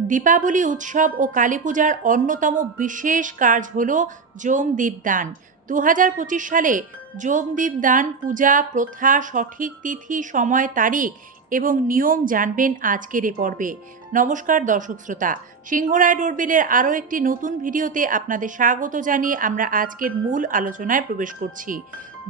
দীপাবলি উৎসব ও কালী পূজার অন্যতম বিশেষ কাজ হল যোমদীপ দান। দু হাজার পঁচিশ সালে যোমদীপ দান পূজা প্রথা সঠিক তিথি, সময়, তারিখ এবং নিয়ম জানবেন আজকের এ পর্বে। নমস্কার দর্শক শ্রোতা। সিংহরায় ডোরবেলের আরও একটি নতুন ভিডিওতে আপনাদের স্বাগত জানিয়ে আমরা আজকের মূল আলোচনায় প্রবেশ করছি।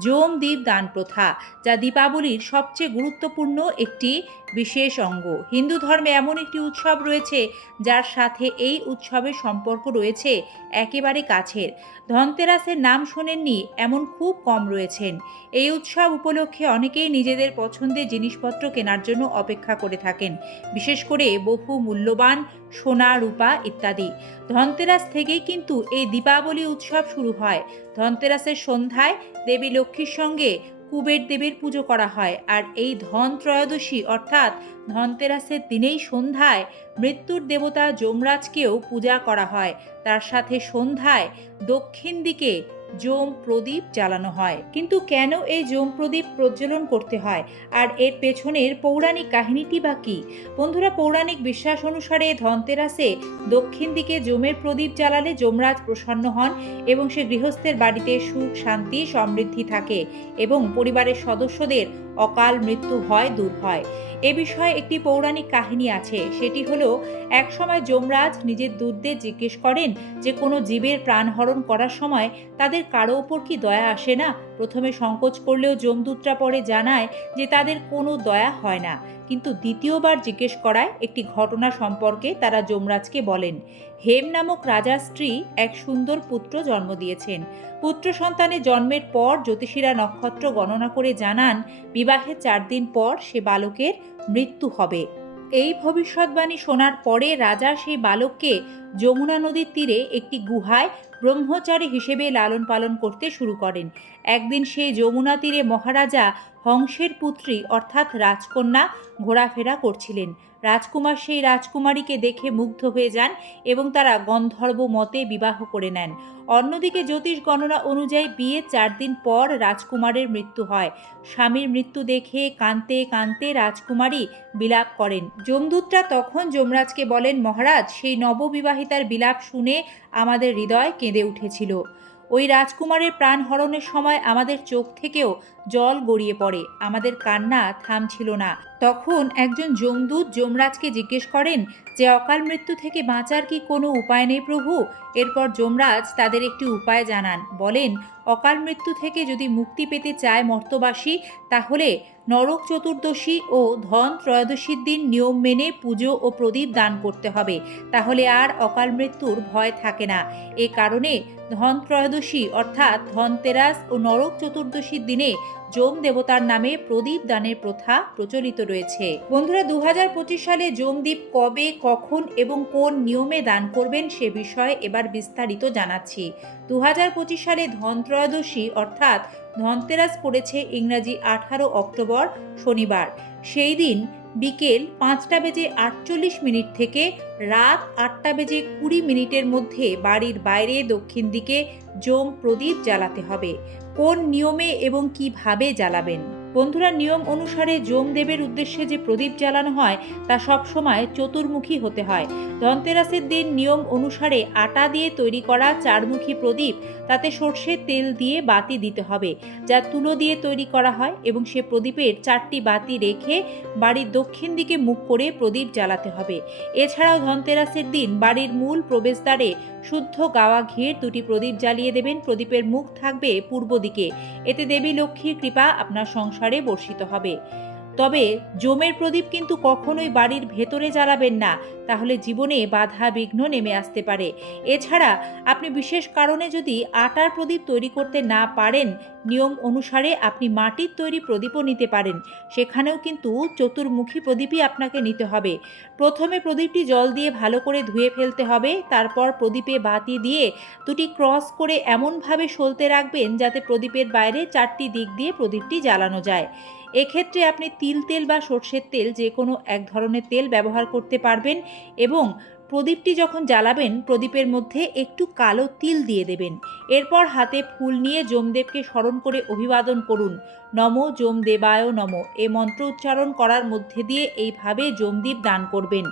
যোমদীপ দান প্রথা, যা দীপাবলির সবচেয়ে গুরুত্বপূর্ণ একটি বিশেষ অঙ্গ। হিন্দু ধর্মে এমন একটি উৎসব রয়েছে, যার সাথে এই উৎসবের সম্পর্ক রয়েছে একেবারে কাছের। ধনতেরাসের নাম শোনেননি, এমন খুব কম রয়েছেন। এই উৎসব উপলক্ষে অনেকেই নিজেদের পছন্দের জিনিসপত্র কেনার জন্য অপেক্ষা করে থাকেন। বিশেষ করে বহু মূল্যবান সোনা, রূপা ইত্যাদি। ধনতেরাস থেকেই কিন্তু এই দীপাবলি উৎসব শুরু হয়। ধনতেরাসের সন্ধ্যায় দেবী লক্ষ্মীর সঙ্গে কুবের দেবীর পুজো করা হয়। আর এই ধন ত্রয়োদশী অর্থাৎ ধনতেরাসের দিনেই সন্ধ্যায় মৃত্যুর দেবতা যমরাজকেও পূজা করা হয়। তার সাথে সন্ধ্যায় দক্ষিণ দিকে যোম প্রদীপ জ্বালানো হয়। কিন্তু কেন এই যোম প্রদীপ প্রজ্বলন করতে হয়? আর এর পেছনের পৌরাণিক কাহিনীটি বা কী? বন্ধুরা, পৌরাণিক বিশ্বাস অনুসারে ধনতেরাসে দক্ষিণ দিকে জমের প্রদীপ জ্বালালে যমরাজ প্রসন্ন হন এবং সে গৃহস্থের বাড়িতে সুখ, শান্তি, সমৃদ্ধি থাকে এবং পরিবারের সদস্যদের অকাল মৃত্যু হয় দূর হয়। এ বিষয়ে একটি পৌরাণিক কাহিনী আছে। সেটি হলো একসময় যমরাজ নিজের দূতদের জিজ্ঞেস করেন যে, কোনো জীবের প্রাণহরণ করার সময় তাদের কারও ওপর কি দয়া আসে না? প্রথমে সংকোচ করলেও যমদূতরা পরে জানায় যে, তাদের কোনো দয়া হয় না। কিন্তু দ্বিতীয়বার জিজ্ঞেস করায় একটি ঘটনা সম্পর্কে তারা যমরাজকে বলেন, হেম নামক রাজার স্ত্রী এক সুন্দর পুত্র জন্ম দিয়েছেন। পুত্র সন্তানের জন্মের পর জ্যোতিষীরা নক্ষত্র গণনা করে জানান, বিবাহের চার দিন পর সে বালকের মৃত্যু হবে। এই ভবিষ্যৎবাণী শোনার পরে রাজা সেই বালককে যমুনা নদীর তীরে একটি গুহায় ব্রহ্মচারী হিসেবে লালন পালন করতে শুরু করেন। একদিন সেই যমুনা তীরে মহারাজা হংসের পুত্রী অর্থাৎ রাজকন্যা ঘোরাফেরা করছিলেন। রাজকুমার সেই রাজকুমারীকে দেখে মুগ্ধ হয়ে যান এবং তারা গন্ধর্ব মতে বিবাহ করে নেন। অন্যদিকে জ্যোতিষ গণনা অনুযায়ী বিয়ে চার দিন পর রাজকুমারের মৃত্যু হয়। স্বামীর মৃত্যু দেখে কাঁদতে কাঁদতে রাজকুমারী বিলাপ করেন। যমদূতরা তখন যমরাজকে বলেন, মহারাজ, সেই নববিবাহিতার বিলাপ শুনে আমাদের হৃদয় কেঁদে উঠেছিল। ওই রাজকুমারের প্রাণ হরণের সময় আমাদের চোখ থেকেও জল গড়িয়ে পড়ে। আমাদের কান্না থামছিল না। তখন একজন যমদূত যমরাজকে জিজ্ঞেস করেন যে, অকাল মৃত্যু থেকে বাঁচার কি কোনো উপায় নেই প্রভু? এরপর যমরাজ তাদের একটি উপায় জানান। বলেন, অকাল মৃত্যু থেকে যদি মুক্তি পেতে চায় মর্তবাসী, তাহলে নরক চতুর্দশী ও ধন ত্রয়োদশীর দিন নিয়ম মেনে পুজো ও প্রদীপ দান করতে হবে। তাহলে আর অকাল মৃত্যুর ভয় থাকে না। এ কারণে ধন ত্রয়োদশী অর্থাৎ ধনতেরাস ও নরক চতুর্দশীর দিনে যম দেবতার নামে প্রদীপ দানের প্রথা প্রচলিত রয়েছে। বন্ধুরা দু হাজার পঁচিশ সালে যোমদীপ কবে, কখন এবং কোন নিয়মে দান করবেন সে বিষয়ে এবার বিস্তারিত জানাচ্ছি। দু হাজার পঁচিশ সালে ধনত্রয়োদশী, অর্থাৎ ধনতেরাস পড়েছে ইংরাজি আঠারো অক্টোবর শনিবার। সেই দিন বিকেল পাঁচটা বেজে আটচল্লিশ মিনিট থেকে রাত আটটা বেজে কুড়ি মিনিটের মধ্যে বাড়ির বাইরে দক্ষিণ দিকে জম প্রদীপ জ্বালাতে হবে। কোন নিয়মে এবং কীভাবে জ্বালাবেন? বন্ধুরা নিয়ম অনুসারে দেবের উদ্দেশ্যে যে প্রদীপ জ্বালানো হয়, তা সব সময় চতুর্মুখী হতে হয়। ধনতেরাসের দিন নিয়ম অনুসারে আটা দিয়ে তৈরি করা চারমুখী প্রদীপ, তাতে সর্ষের তেল দিয়ে বাতি দিতে হবে, যা তুলো দিয়ে তৈরি করা হয় এবং সে প্রদীপের চারটি বাতি রেখে বাড়ির দক্ষিণ দিকে মুখ করে প্রদীপ জ্বালাতে হবে। এছাড়াও ধনতেরাসের দিন বাড়ির মূল প্রবেশদ্বারে শুদ্ধ গাওয়া ঘিয়ের দুটি প্রদীপ জ্বালিয়ে দেবেন। প্রদীপের মুখ থাকবে পূর্ব দিকে। এতে দেবী লক্ষ্মীর কৃপা আপনার সংসারে বর্ষিত হবে। তবে জমের প্রদীপ কিন্তু কখনোই বাড়ির ভেতরে জ্বালাবেন না, তাহলে জীবনে বাধা বিঘ্ন নেমে আসতে পারে। এছাড়া আপনি বিশেষ কারণে যদি আটার প্রদীপ তৈরি করতে না পারেন, নিয়ম অনুসারে আপনি মাটির তৈরি প্রদীপও নিতে পারেন। সেখানেও কিন্তু চতুর্মুখী প্রদীপই আপনাকে নিতে হবে। প্রথমে প্রদীপটি জল দিয়ে ভালো করে ধুয়ে ফেলতে হবে, তারপর প্রদীপে বাতি দিয়ে দুটি ক্রস করে এমনভাবে সলতে রাখবেন যাতে প্রদীপের বাইরে চারটি দিক দিয়ে প্রদীপটি জ্বালানো যায়। এক্ষেত্রে আপনি তিল তেল বা সর্ষের তেল যে কোনো এক ধরনের তেল ব্যবহার করতে পারবেন এবং প্রদীপটি যখন জ্বালাবেন, প্রদীপের মধ্যে একটু কালো তিল দিয়ে দেবেন। এরপর হাতে ফুল নিয়ে যমদেবকে স্মরণ করে অভিবাদন করুন। নম যম দেবায় নম। এ মন্ত্র উচ্চারণ করার মধ্যে দিয়ে এইভাবে যমদীপ দান করবেন।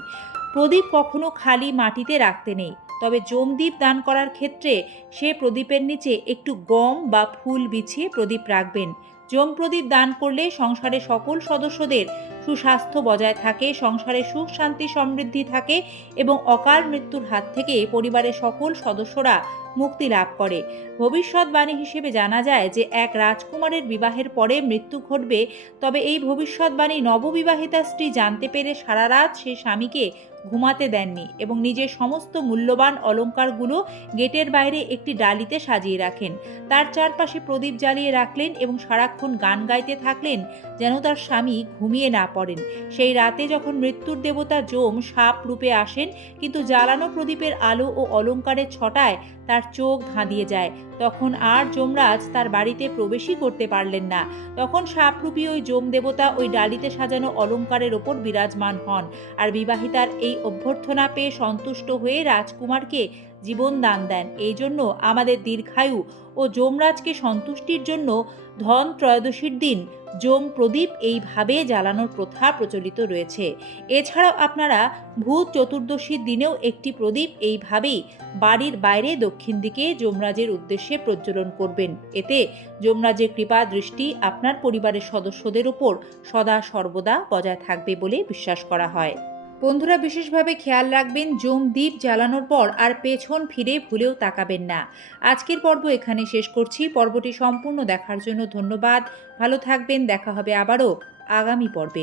প্রদীপ কখনো খালি মাটিতে রাখতে নেই, তবে জমদ্বীপ দান করার ক্ষেত্রে সে প্রদীপের নিচে একটু গম বা ফুল বিছিয়ে প্রদীপ রাখবেন। জম প্রদীপ দান করলে সংসারের সকল সদস্যদের সুস্বাস্থ্য বজায় থাকে, সংসারে সুখ, শান্তি, সমৃদ্ধি থাকে এবং অকাল মৃত্যুর হাত থেকে পরিবারের সকল সদস্যরা মুক্তি লাভ করে। ভবিষ্যৎবাণী হিসেবে জানা যায় যে, এক রাজকুমারের বিবাহের পরে মৃত্যু ঘটবে, তবে এই ভবিষ্যৎবাণী নববিবাহিতা স্ত্রী জানতে পেরে সারা রাত সে স্বামীকে ঘুমাতে দেননি এবং নিজের সমস্ত মূল্যবান অলঙ্কারগুলো গেটের বাইরে একটি ডালিতে সাজিয়ে রাখেন। তার চারপাশে প্রদীপ জ্বালিয়ে রাখলেন এবং সারাক্ষণ গান গাইতে থাকলেন যেন তার স্বামী ঘুমিয়ে না পড়েন। সেই রাতে যখন মৃত্যুর দেবতা জোম সাপ রূপে আসেন, কিন্তু জ্বালানো প্রদীপের আলো ও অলংকারের ছটায় তার চোখ ধাঁধিয়ে যায়। তখন আর যমরাজ তার বাড়িতে প্রবেশই করতে পারলেন না। তখন সাপরূপী ওই যম দেবতা ওই ডালিতে সাজানো অলংকারের ওপর বিরাজমান হন। আর বিবাহিতার এই অভ্যর্থনা পেয়ে সন্তুষ্ট হয়ে রাজকুমারকে জীবন দান দেন। এই জন্য আমাদের দীর্ঘায়ু ও যমরাজকে সন্তুষ্টির জন্য ধন ত্রয়োদশীর দিন যম প্রদীপ এইভাবে জ্বালানোর প্রথা প্রচলিত রয়েছে। এছাড়াও আপনারা ভূত চতুর্দশীর দিনেও একটি প্রদীপ এইভাবেই বাড়ির বাইরে দক্ষিণ দিকে যমরাজের উদ্দেশ্যে প্রজ্বলন করবেন। এতে যমরাজের কৃপা দৃষ্টি আপনার পরিবারের সদস্যদের উপর সদা সর্বদা বজায় থাকবে বলে বিশ্বাস করা হয়। বন্ধুরা, বিশেষভাবে খেয়াল রাখবেন, জম দ্বীপ জ্বালানোর পর আর পেছন ফিরে ভুলেও তাকাবেন না। আজকের পর্ব এখানে শেষ করছি। পর্বটি সম্পূর্ণ দেখার জন্য ধন্যবাদ। ভালো থাকবেন, দেখা হবে আবারও আগামী পর্বে।